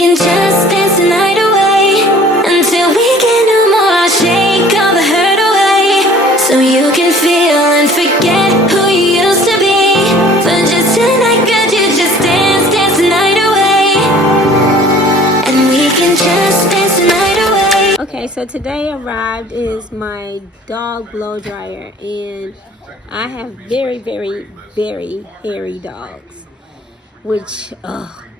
can just dance the night away until we get no more. I'll shake all the hurt away so you can feel and forget who you used to be. For just tonight, could you just dance the night away? And we can just dance the night away. Okay, so today arrived is my dog blow dryer, and I have very, very, very hairy dogs, which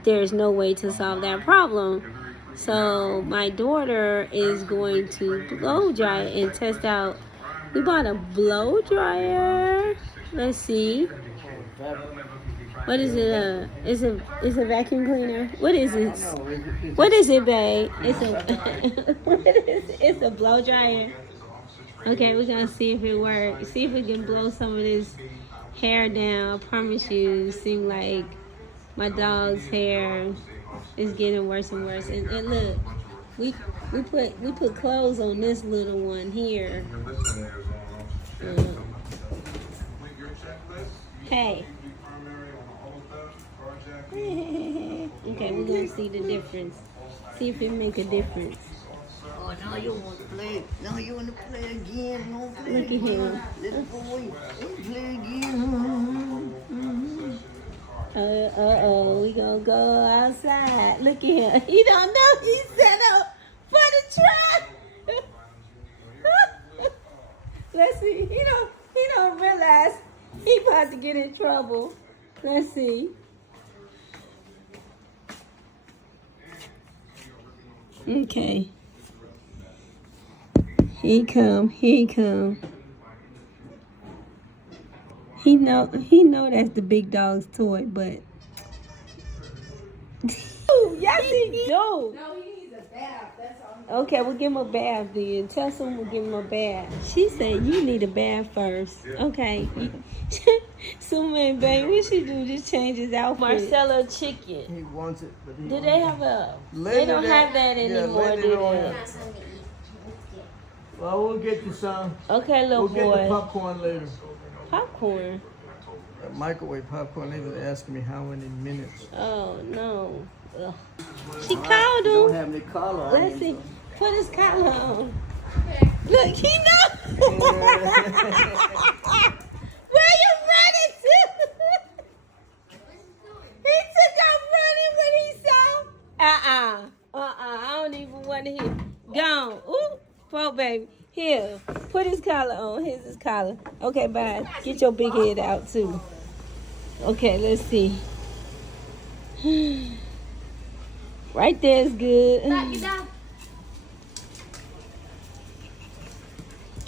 there's no way to solve that problem. So my daughter is going to blow dry and test out. We bought a blow dryer. Let's see. What is it? It's a vacuum cleaner. What is it? What is it, babe? It's a what is it? It's a blow dryer. Okay, we're gonna see if it works. See if we can blow some of this hair down. I promise you, it seems like my dog's hair is getting worse and worse. And look, we put clothes on this little one here. Hey. Okay, we're gonna see the difference. See if it make a difference. Oh, now you want to play. Now you want to play again. No, play Look at again. him. Little boy, play again. We gonna go outside. Look at him. He don't know he's set up for the trap. Let's see. He don't realize he about to get in trouble. Let's see. Okay. Here he come. He know that's the big dog's toy, but yes he do. No, he needs a bath. That's all. Okay, we'll give him a bath then. Tell someone we'll give him a bath. She said you need a bath first. Okay. So man, baby, what she do? Just change his outfit. Marcelo chicken. He wants it, but he Do wants they it. have a? Later They don't have that anymore, later do on. they? Well, we'll get you some. Okay, little We'll get the boy. popcorn later. Popcorn. Microwave popcorn. They was asking me how many minutes. Oh no. Ugh. She called Don't him. have any collar on Let's it, see. so. Put his collar on. Look, he knows. Where you running to? He took off running when he saw. I don't even want to hear. Gone. Ooh, poor baby. Here, put his collar on. Here's his collar. Okay, bye. Get your big head out too. Okay, let's see. Right there is good.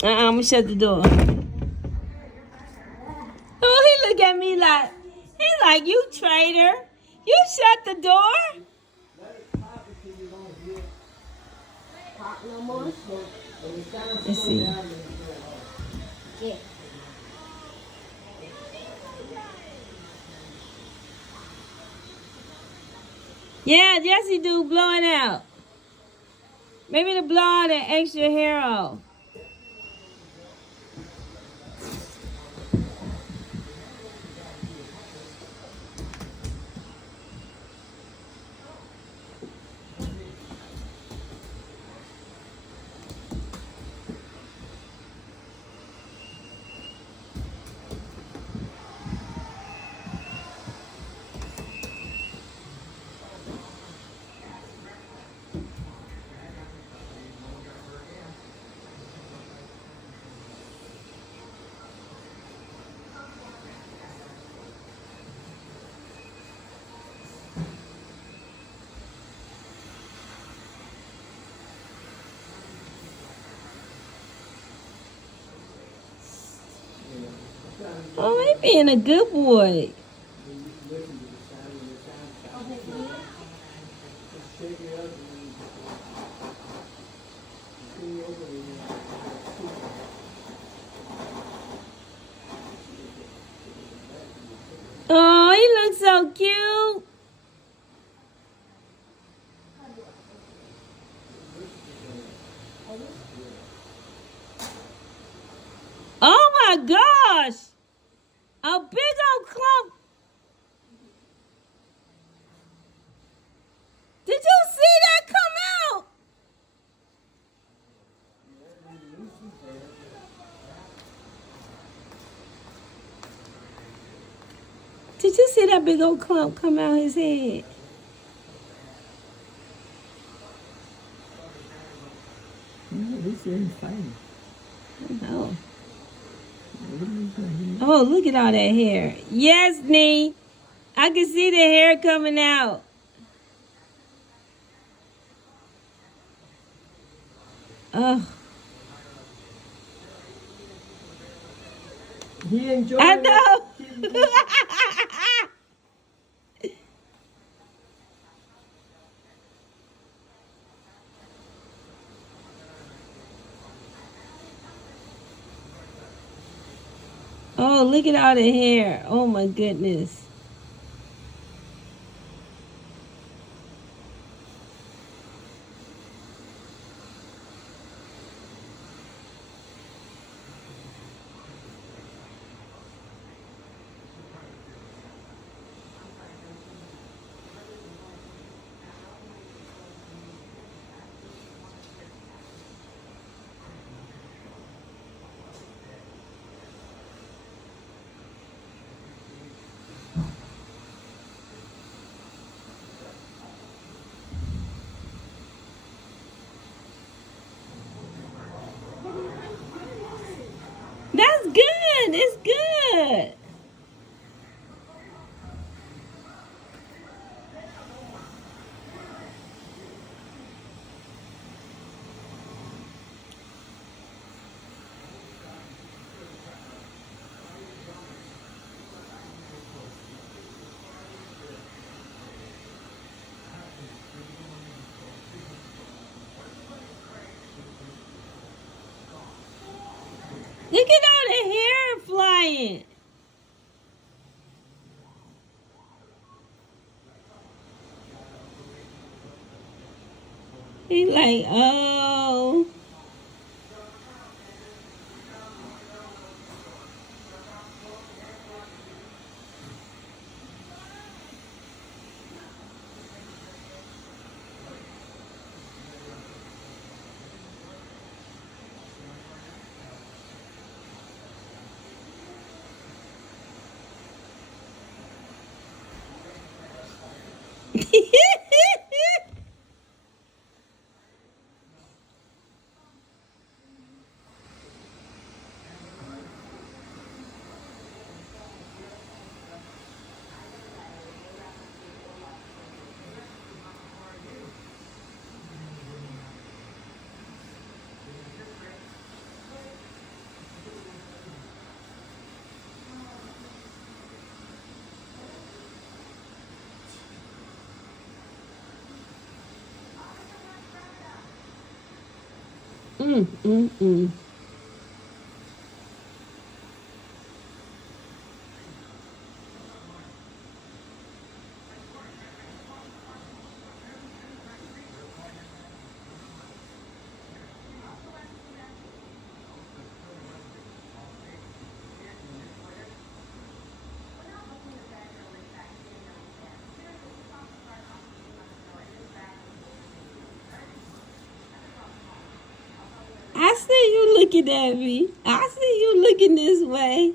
I'm gonna shut the door. Oh, he look at me like, he like, you traitor. You shut the door? Let's see. Yeah, Jesse do blow it out. Maybe to blow all that extra hair off. Oh, he being a good boy. Oh, he looks so cute. Oh my gosh! A big old clump. Did you Did you see that big old clump come out his head? This ain't fine. Oh. Oh, look at all that hair. Yes, Nee. I can see the hair coming out. Oh, He enjoyed I it. know. Oh, look at all the hair. Oh my goodness. That's good. It's good. Look at all the hair flying. He like, oh. Mm, mm, mm. I see you looking at me. I see you looking this way.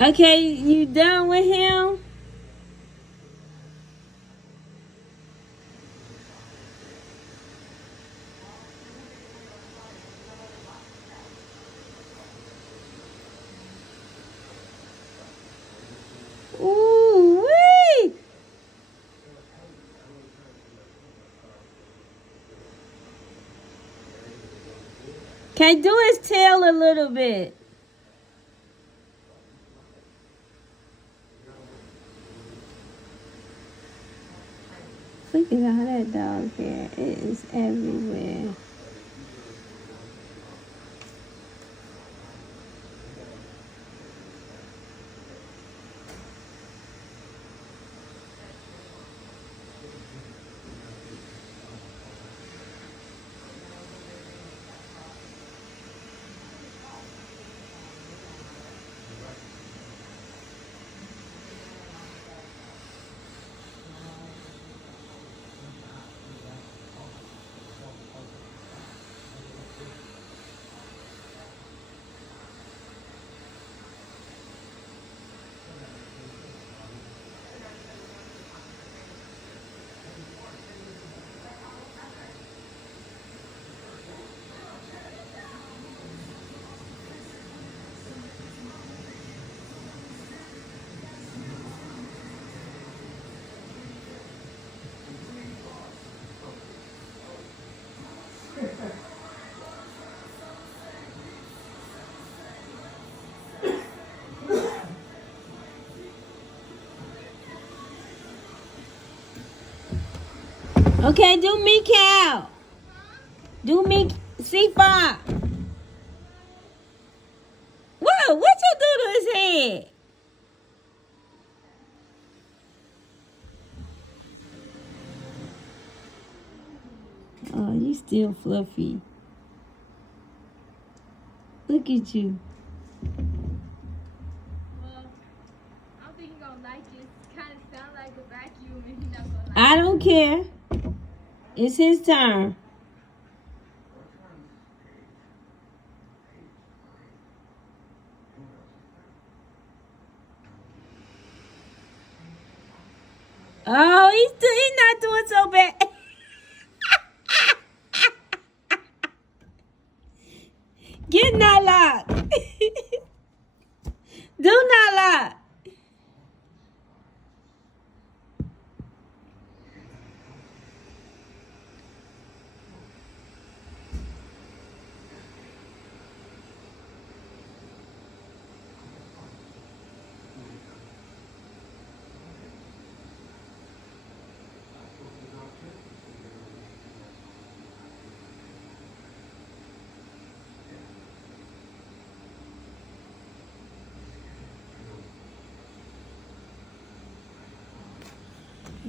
Okay, you done with him? Ooh wee! Can do his tail a little bit. Look at all that dog hair. It is everywhere. Okay, do me, Cal. Do me, C5. Whoa, what you do to his head? Oh, you still fluffy. Look at you. Well, I don't think you're gonna like it. It kind of sounds like a vacuum, and you're not gonna like I don't care. It's his turn. Oh, he's not doing so bad. Get not locked. Do not lock.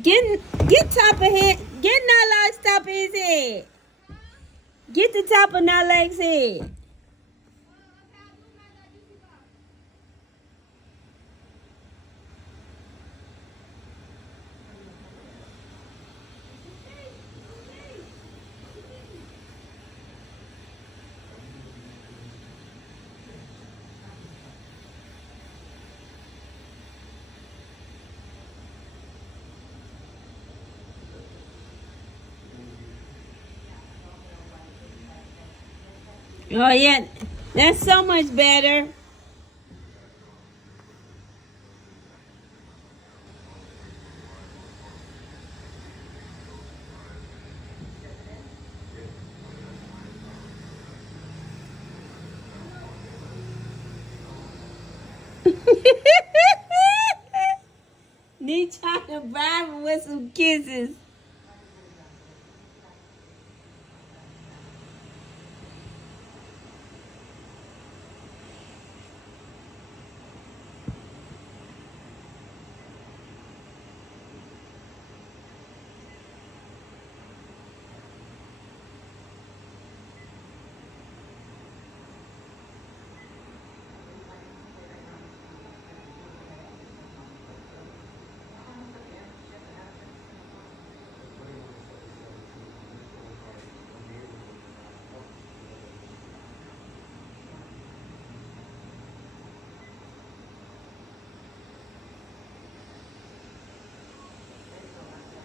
Get top of head. Get Nala's top of his head. Get the top of Nala's head. Oh yeah, that's so much better. Need trying to bribe him with some kisses.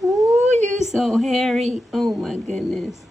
Ooh, you so hairy. Oh my goodness.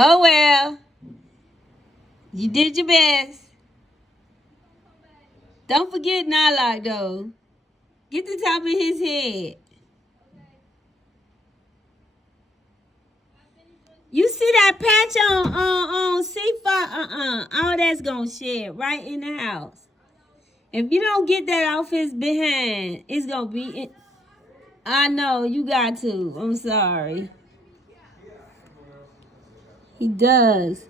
Oh well, you did your best. Don't forget Nylock though. Get the top of his head. You see that patch on C5? All that's gonna shed right in the house. If you don't get that off his behind, it's gonna be. I know you got to. I'm sorry. He does.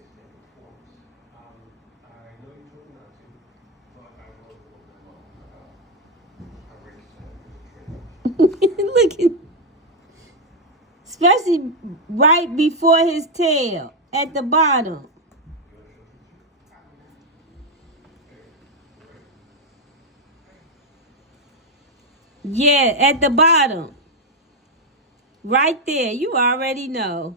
Look at, especially right before his tail at the bottom. Yeah, at the bottom. Right there. You already know.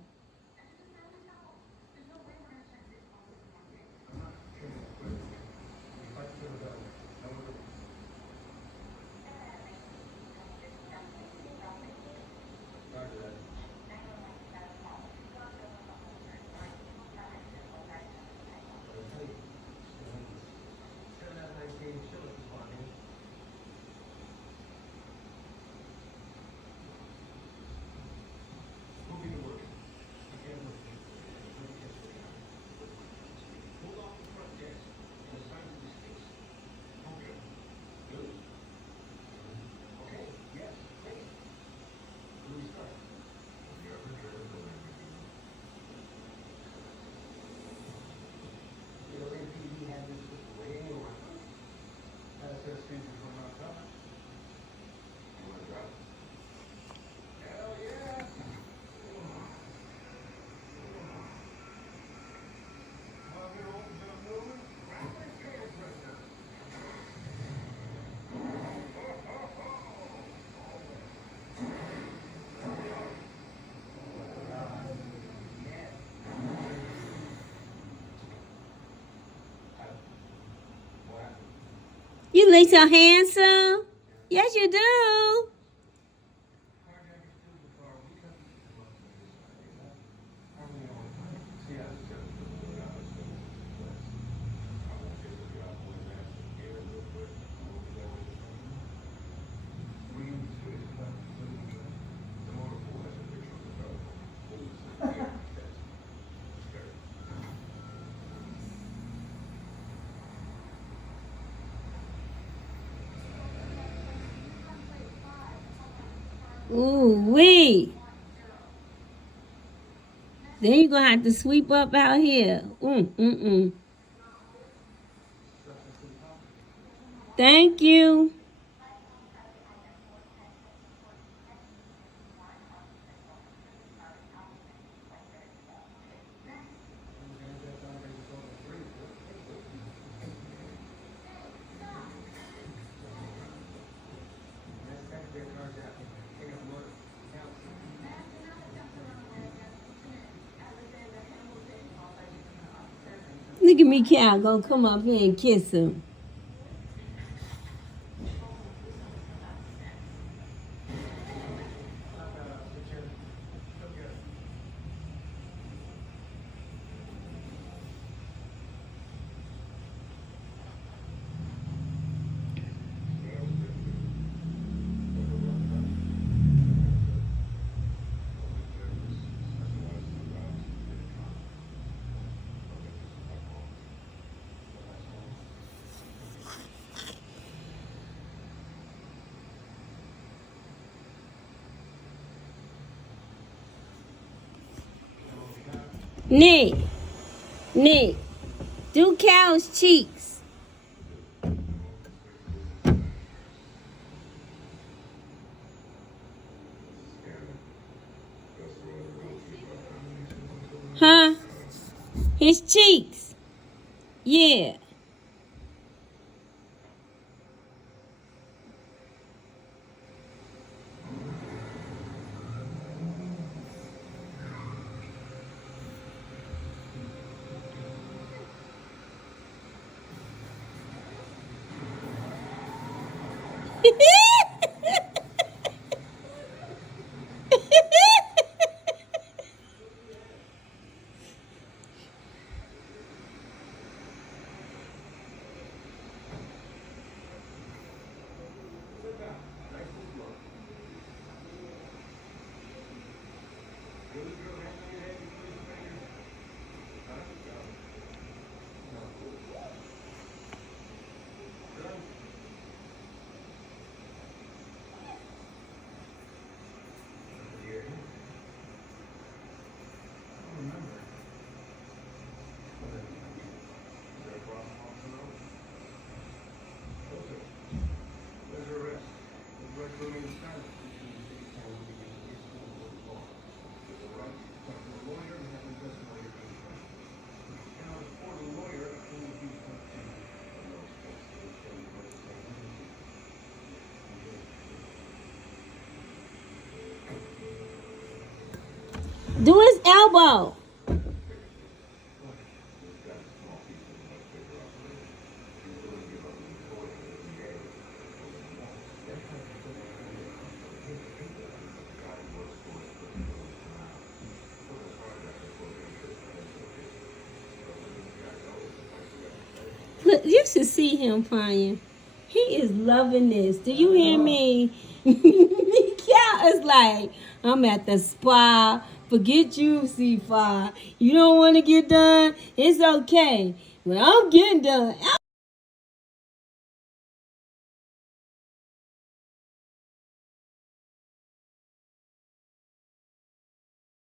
You look so handsome. Yes, you do. Ooh, wee. Then you're going to have to sweep up out here. Thank you. Look at me, Cal, gonna come up here and kiss him. Nick, Nick, do Cal's cheeks. Huh? His cheeks. Yeah. Do his elbow. Look, you should see him crying. He is loving this. Do you hear me? Cal is like, I'm at the spa. Forget you, C5. You don't want to get done? It's okay. Well, I'm getting done.